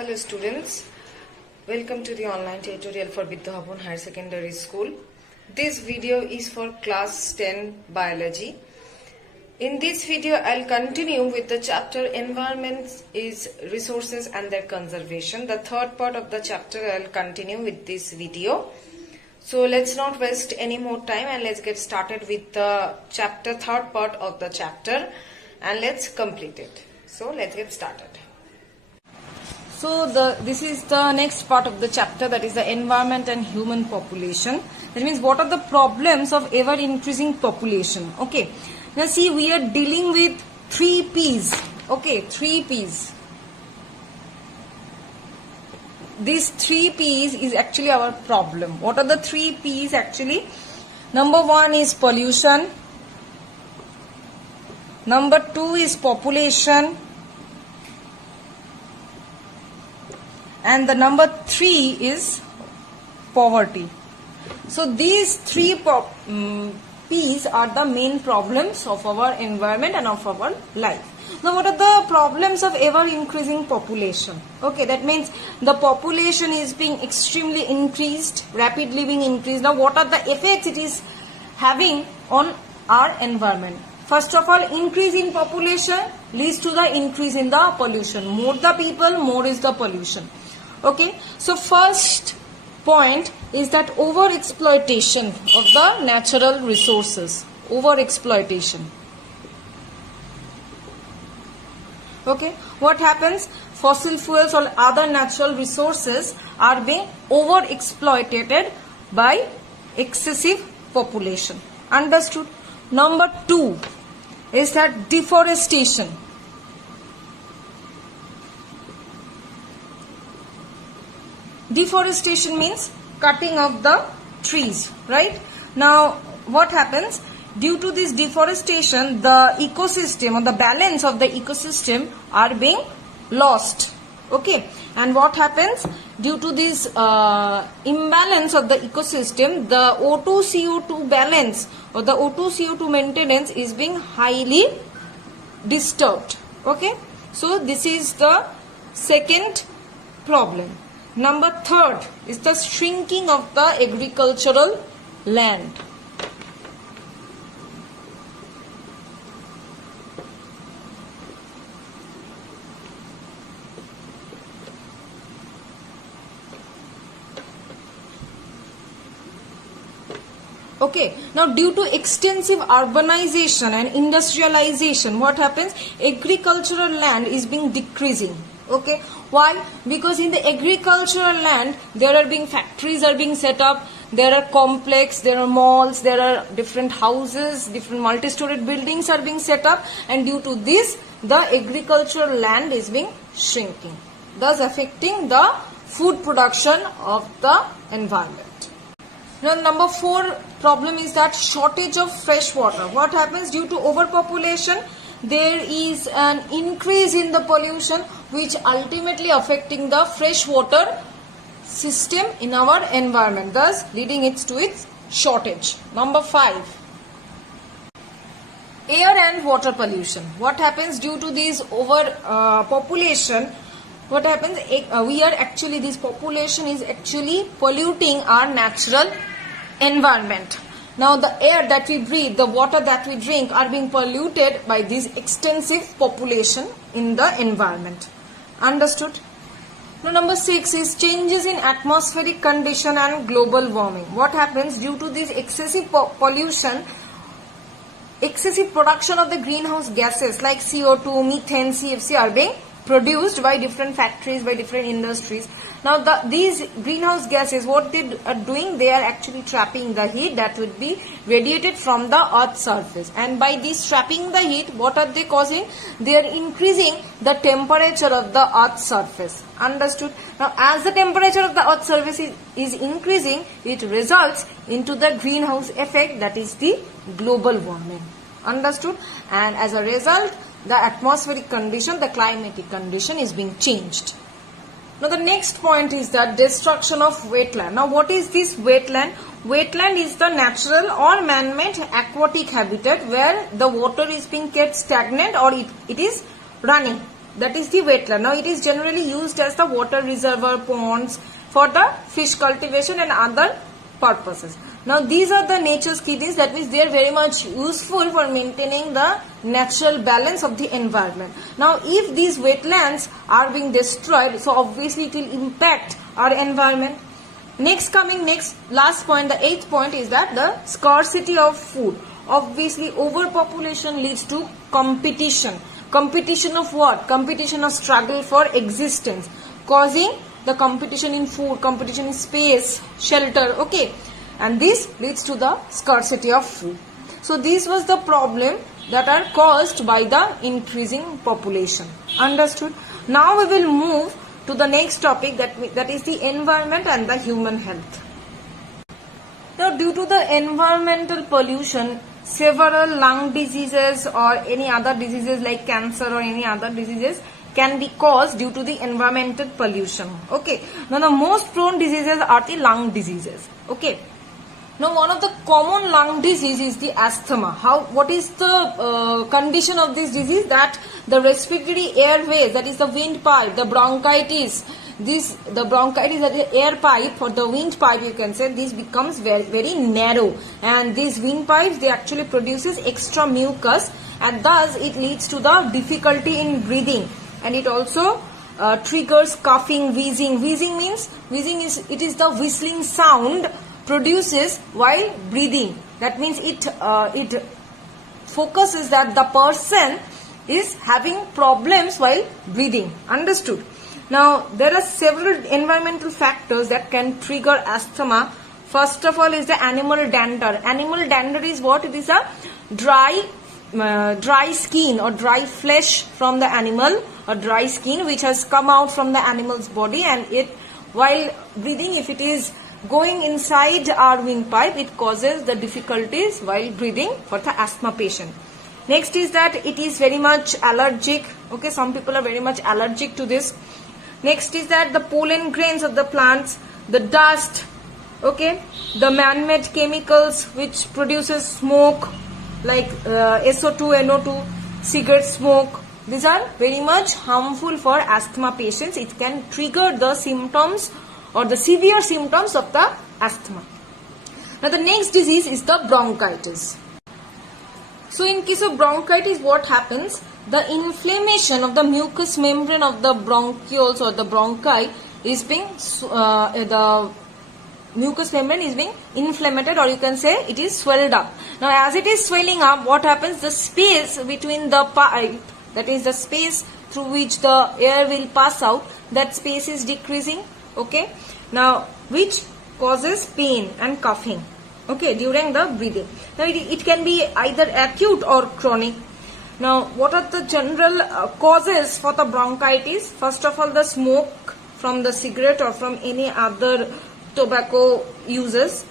Hello students, welcome to the online tutorial for Vidyahabon Higher Secondary School. This video is for class 10 biology. In this video I'll continue with the chapter Environment is Resources and Their Conservation. The third part of the chapter I'll continue with this video. So let's not waste any more time and let's get started with the third part of the chapter and let's complete it. So let's get started. So this is the next part of the chapter, that is the environment and human population. That means what are the problems of ever increasing population. Okay. Now see, we are dealing with 3 P's. Okay, 3 P's. These 3 P's is actually our problem. What are the 3 P's actually? Number 1 is pollution. Number 2 is population. And the number 3 is poverty. So these 3 P's are the main problems of our environment and of our life. Now what are the problems of ever increasing population? Okay, that means the population is being extremely increased, rapidly being increased. Now what are the effects it is having on our environment? First of all, increase in population leads to the increase in the pollution. More the people, more is the pollution. Okay, so first point is that overexploitation of the natural resources. Overexploitation. Okay, what happens? Fossil fuels or other natural resources are being overexploited by excessive population. Understood? Number 2 is that deforestation. Deforestation means cutting of the trees, right? Now, what happens? Due to this deforestation, the ecosystem or the balance of the ecosystem are being lost. Okay, and what happens? Due to this imbalance of the ecosystem, the O2-CO2 balance or the O2-CO2 maintenance is being highly disturbed. Okay, so this is the second problem. Number 3 is the shrinking of the agricultural land. Okay, now due to extensive urbanization and industrialization, what happens? Agricultural land is being decreasing. Okay, why? Because in the agricultural land there are being factories are being set up, there are complex, there are malls, there are different houses, different multi-storied buildings are being set up, and due to this the agricultural land is being shrinking, thus affecting the food production of the environment. Now number 4 problem is that shortage of fresh water. What happens? Due to overpopulation there is an increase in the pollution, which ultimately affecting the fresh water system in our environment, thus leading it to its shortage. Number 5, air and water pollution. What happens due to this population? What happens? This population is actually polluting our natural environment. Now the air that we breathe, the water that we drink are being polluted by this extensive population in the environment. Understood? Now number 6 is changes in atmospheric condition and global warming. What happens? Due to this excessive pollution, excessive production of the greenhouse gases like CO2, methane, CFC are being produced by different factories, by different industries. Now these greenhouse gases, what they are doing, they are actually trapping the heat that would be radiated from the earth's surface, and by this trapping the heat, what are they causing? They are increasing the temperature of the earth's surface. Understood? Now as the temperature of the earth's surface is increasing, it results into the greenhouse effect, that is the global warming. Understood? And as a result, the atmospheric condition, the climatic condition is being changed. Now the next point is that destruction of wetland. Now what is this wetland? Wetland is the natural or man-made aquatic habitat where the water is being kept stagnant or it is running. that is the wetland. Now it is generally used as the water reservoir, ponds for the fish cultivation and other purposes. Now these are the nature's kidneys, that means they are very much useful for maintaining the natural balance of the environment. Now if these wetlands are being destroyed, so obviously it will impact our environment. Last point, the 8th point is that the scarcity of food. Obviously overpopulation leads to competition. Competition of what? Competition of struggle for existence, causing the competition in food, competition in space, shelter, okay, and this leads to the scarcity of food. So this was the problem that are caused by the increasing population. Understood? Now we will move to the next topic, that is the environment and the human health. Now due to the environmental pollution, several lung diseases or any other diseases like cancer or any other diseases can be caused due to the environmental pollution. Okay. Now the most prone diseases are the lung diseases. Okay. Now one of the common lung disease is the asthma. What is the condition of this disease? That the respiratory airways, that is the windpipe, the bronchitis, the bronchitis at the air pipe or the windpipe, you can say, this becomes very, very narrow, and these windpipes, they actually produces extra mucus, and thus it leads to the difficulty in breathing, and it also triggers coughing, wheezing. Wheezing is the whistling sound produces while breathing. That means it focuses that the person is having problems while breathing. Understood? Now there are several environmental factors that can trigger asthma. First of all is the animal dander. Animal dander is what? It is a dry skin or dry flesh from the animal, or dry skin which has come out from the animal's body, and it, while breathing, if it is going inside our windpipe, it causes the difficulties while breathing for the asthma patient. Next is that it is very much allergic. Okay, some people are very much allergic to this. Next is that the pollen grains of the plants, the dust, okay, the man-made chemicals which produces smoke like SO2, NO2, cigarette smoke. These are very much harmful for asthma patients. It can trigger the symptoms or the severe symptoms of the asthma. Now the next disease is the bronchitis. So in case of bronchitis, what happens? The inflammation of the mucous membrane of the bronchioles or the bronchi is being, the mucous membrane is being inflamed, or you can say it is swelled up. Now as it is swelling up, what happens? The space between the pipe, that is the space through which the air will pass out, that space is decreasing. Okay. Now which causes pain and coughing, okay, during the breathing. Now it can be either acute or chronic. Now what are the general causes for the bronchitis? First of all, the smoke from the cigarette or from any other tobacco uses.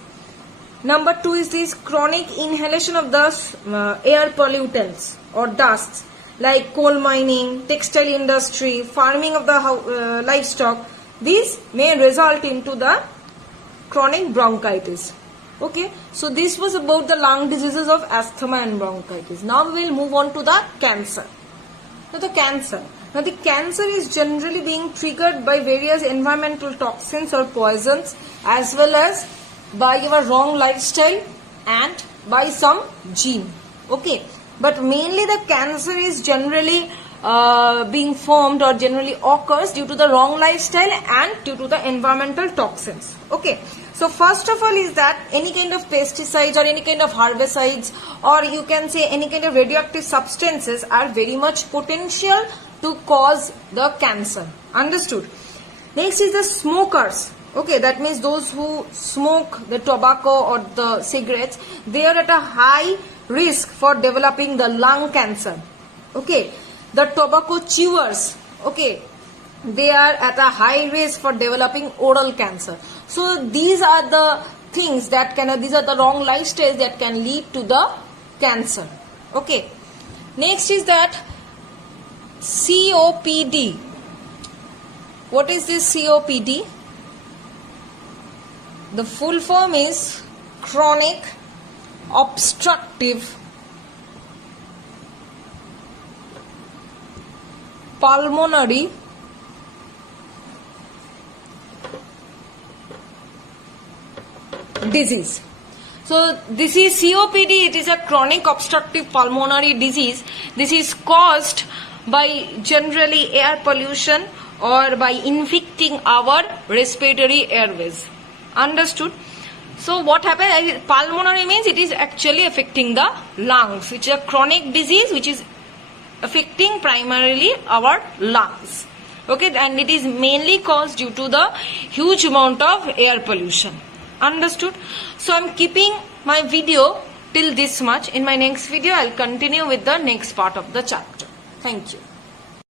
Number 2 is this chronic inhalation of the air pollutants or dusts like coal mining, textile industry, farming of the livestock. These may result into the chronic bronchitis. Okay, so this was about the lung diseases of asthma and bronchitis. Now we will move on to the cancer. Now the cancer is generally being triggered by various environmental toxins or poisons, as well as by your wrong lifestyle and by some gene. Okay, but mainly the cancer is generally being formed or generally occurs due to the wrong lifestyle and due to the environmental toxins. Okay, so first of all is that any kind of pesticides or any kind of herbicides, or you can say any kind of radioactive substances, are very much potential to cause the cancer. Understood? Next is the smokers. Okay, that means those who smoke the tobacco or the cigarettes, they are at a high risk for developing the lung cancer. Okay, the tobacco chewers, okay, they are at a high risk for developing oral cancer. So these are the things that can, these are the wrong lifestyles that can lead to the cancer. Okay, next is that COPD. What is this COPD? The full form is chronic obstructive pulmonary disease. So this is COPD. It is a chronic obstructive pulmonary disease. This is caused by generally air pollution or by infecting our respiratory airways. Understood? So what happens? Pulmonary means it is actually affecting the lungs, which is a chronic disease which is affecting primarily our lungs. Okay, and it is mainly caused due to the huge amount of air pollution. Understood? So I'm keeping my video till this much. In my next video I'll continue with the next part of the chapter. Thank you.